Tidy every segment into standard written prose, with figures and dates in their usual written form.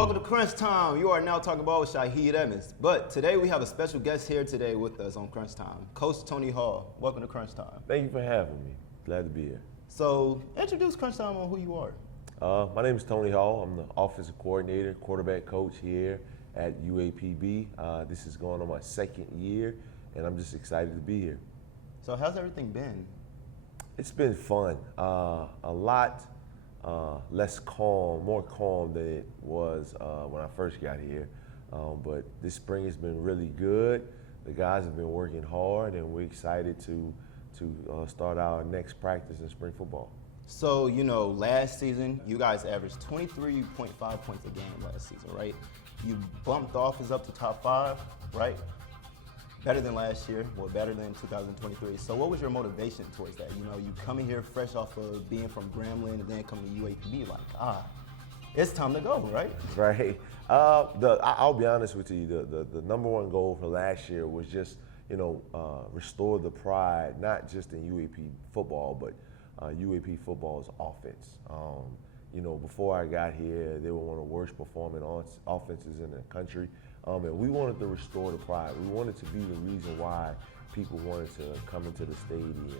Welcome to Crunch Time. You are now talking about with Shaheed Evans. But today we have a special guest here today with us on Crunch Time, Coach Tony Hall. Welcome to Crunch Time. Thank you for having me. Glad to be here. So introduce Crunch Time on who you are. My name is Tony Hall. I'm the offensive coordinator, quarterback coach here at UAPB. This is going on my second year, and I'm just excited to be here. So how's everything been? It's been fun. A lot less calm, more calm than it was when I first got here. But this spring has been really good. The guys have been working hard, and we're excited to start our next practice in spring football. So, last season, you guys averaged 23.5 points a game last season, right? You bumped the offense up to top 5, right? Better than last year, well, better than 2023. So what was your motivation towards that? You coming here fresh off of being from Grambling and then coming to UAPB, like, it's time to go, right? Right. I'll be honest with you, the number one goal for last year was just, restore the pride, not just in UAP football, but UAP football's offense. Before I got here, they were one of the worst performing offenses in the country. And we wanted to restore the pride. We wanted to be the reason why people wanted to come into the stadium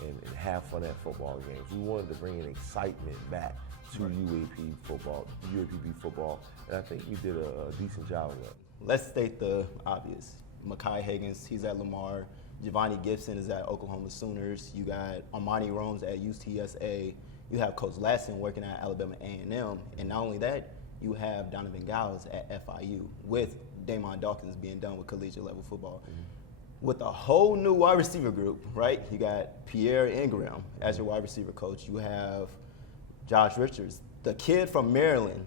and have fun at football games. We wanted to bring an excitement back to UAPB football, and I think we did a decent job of that. Let's state the obvious. Mekhi Higgins, he's at Lamar. Giovanni Gibson is at Oklahoma Sooners. You got Armani Romes at UTSA. You have Coach Lasson working at Alabama A&M. And not only that, you have Donovan Giles at FIU with Damon Dawkins being done with collegiate level football. Mm-hmm. With a whole new wide receiver group, right? You got Pierre Ingram as your wide receiver coach. You have Josh Richards, the kid from Maryland,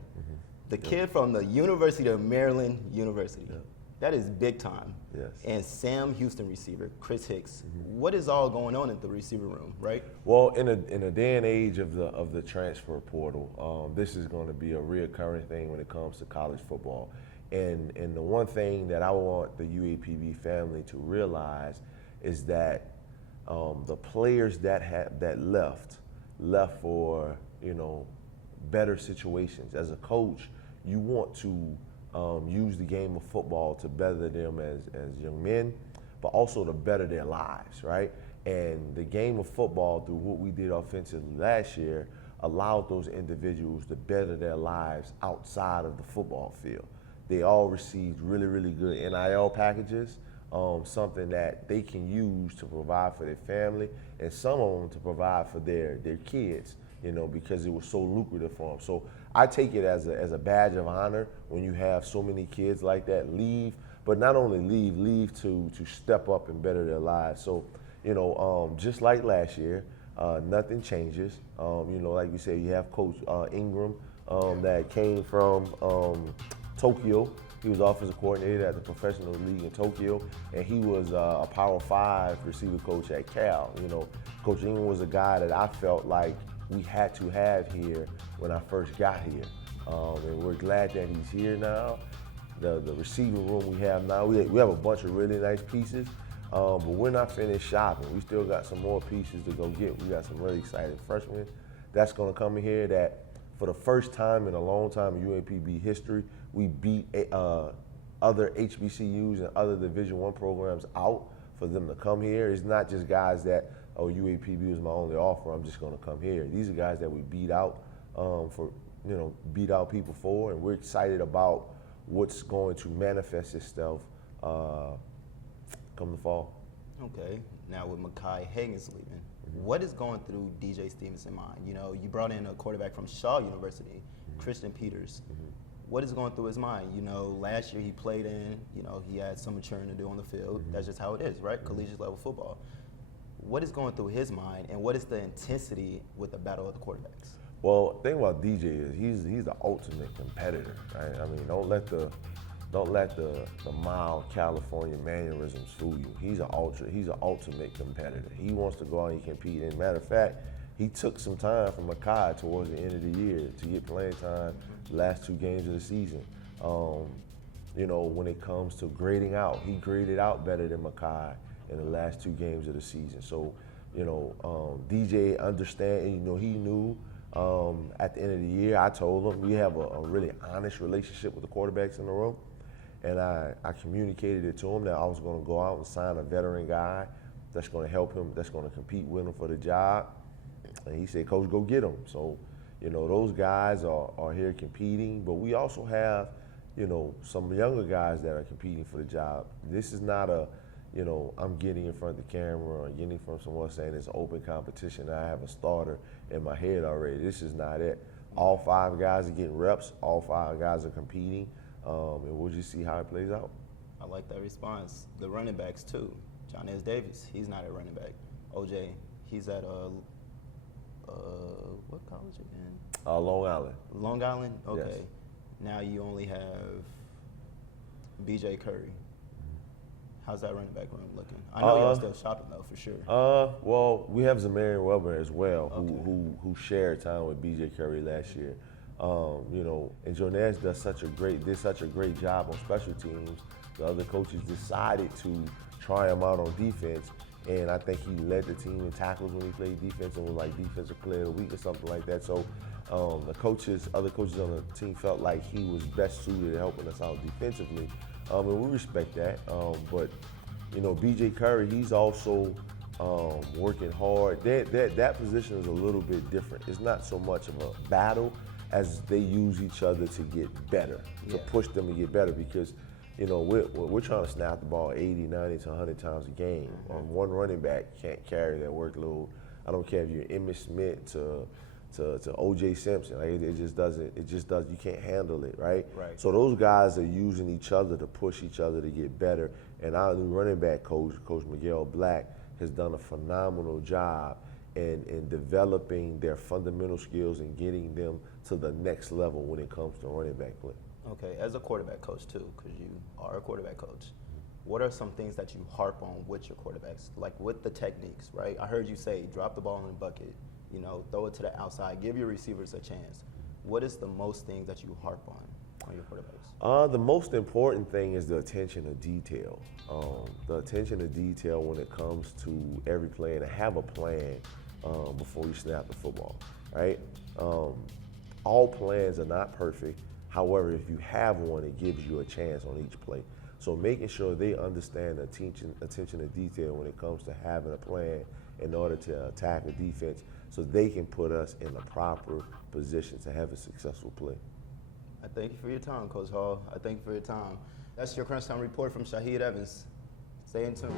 the kid from the University of Maryland University. Yep. That is big time. Yes. And Sam Houston receiver, Chris Hicks. Mm-hmm. What is all going on in the receiver room, right? Well, in a day and age of the transfer portal, this is going to be a reoccurring thing when it comes to college football. And the one thing that I want the UAPB family to realize is that the players that left for better situations. As a coach, you want to use the game of football to better them as young men, but also to better their lives, right? And the game of football, through what we did offensively last year, allowed those individuals to better their lives outside of the football field. They all received really, really good NIL packages, something that they can use to provide for their family, and some of them to provide for their kids, because it was so lucrative for them. So I take it as a badge of honor when you have so many kids like that leave, but not only leave to step up and better their lives. So, just like last year, nothing changes. Like you said, you have Coach Ingram that came from Tokyo. He was offensive coordinator at the professional league in Tokyo, and he was a Power 5 receiver coach at Cal. Coach Ingram was a guy that I felt like we had to have here when I first got here. And we're glad that he's here now. The receiving room we have now, we have a bunch of really nice pieces, but we're not finished shopping. We still got some more pieces to go get. We got some really exciting freshmen that's gonna come in here that for the first time in a long time in UAPB history, we beat other HBCUs and other Division I programs out for them to come here. It's not just guys that, UAPB is my only offer, I'm just gonna come here. These are guys that we beat out beat out people for, and we're excited about what's going to manifest itself come the fall. Okay, now with Mekhi Higgins leaving, what is going through DJ Stevens' mind? You brought in a quarterback from Shaw University, Christian Peters. What is going through his mind? Last year he played in, he had some maturing to do on the field. That's just how it is, right? Collegiate level football. What is going through his mind, and what is the intensity with the battle of the quarterbacks? Well, the thing about DJ is he's the ultimate competitor, right? I mean, don't let the mild California mannerisms fool you. He's an ultimate competitor. He wants to go out and compete. And matter of fact, he took some time from Mekhi towards the end of the year to get playing time the last 2 games of the season. When it comes to grading out, he graded out better than Mekhi in the last 2 games of the season. So, DJ understand, he knew At the end of the year, I told them we have a really honest relationship with the quarterbacks in the room. And I communicated it to him that I was going to go out and sign a veteran guy that's going to help him, that's going to compete with him for the job. And he said, Coach, go get him. So, those guys are here competing, but we also have, some younger guys that are competing for the job. This is not I'm getting in front of the camera or getting from someone saying it's open competition. I have a starter in my head already. This is not it. All 5 guys are getting reps. All 5 guys are competing. And we'll just see how it plays out. I like that response. The running backs too. John S. Davis, he's not a running back. OJ, he's at what college again? Long Island. Long Island? Okay. Yes. Now you only have BJ Curry. How's that running back room looking? I know y'all still shopping though, for sure. Well, we have Zamarian Weber as well, Okay. who shared time with BJ Curry last year. And Jonas did such a great job on special teams. The other coaches decided to try him out on defense, and I think he led the team in tackles when he played defense and was like defensive player of the week or something like that. So other coaches on the team felt like he was best suited to helping us out defensively, and we respect that. But BJ Curry, he's also working hard. That position is a little bit different. It's not so much of a battle as they use each other to get better, to push them to get better, because we're trying to snap the ball 80, 90 to 100 times a game. One running back can't carry that workload. I don't care if you're Emmitt Smith to O.J. Simpson. Like, it just does. You can't handle it, right? Right. So those guys are using each other to push each other to get better. And our new running back coach, Coach Miguel Black, has done a phenomenal job in developing their fundamental skills and getting them to the next level when it comes to running back play. Okay, as a quarterback coach too, because you are a quarterback coach, what are some things that you harp on with your quarterbacks, like with the techniques, right? I heard you say drop the ball in the bucket, throw it to the outside, give your receivers a chance. What is the most things that you harp on your quarterbacks? The most important thing is the attention to detail. The attention to detail when it comes to every play, and to have a plan before you snap the football, right? All plans are not perfect. However, if you have one, it gives you a chance on each play. So making sure they understand the attention to detail when it comes to having a plan in order to attack a defense, so they can put us in the proper position to have a successful play. I thank you for your time, Coach Hall. I thank you for your time. That's your Crunch Time Report from Shaheed Evans. Stay in tune.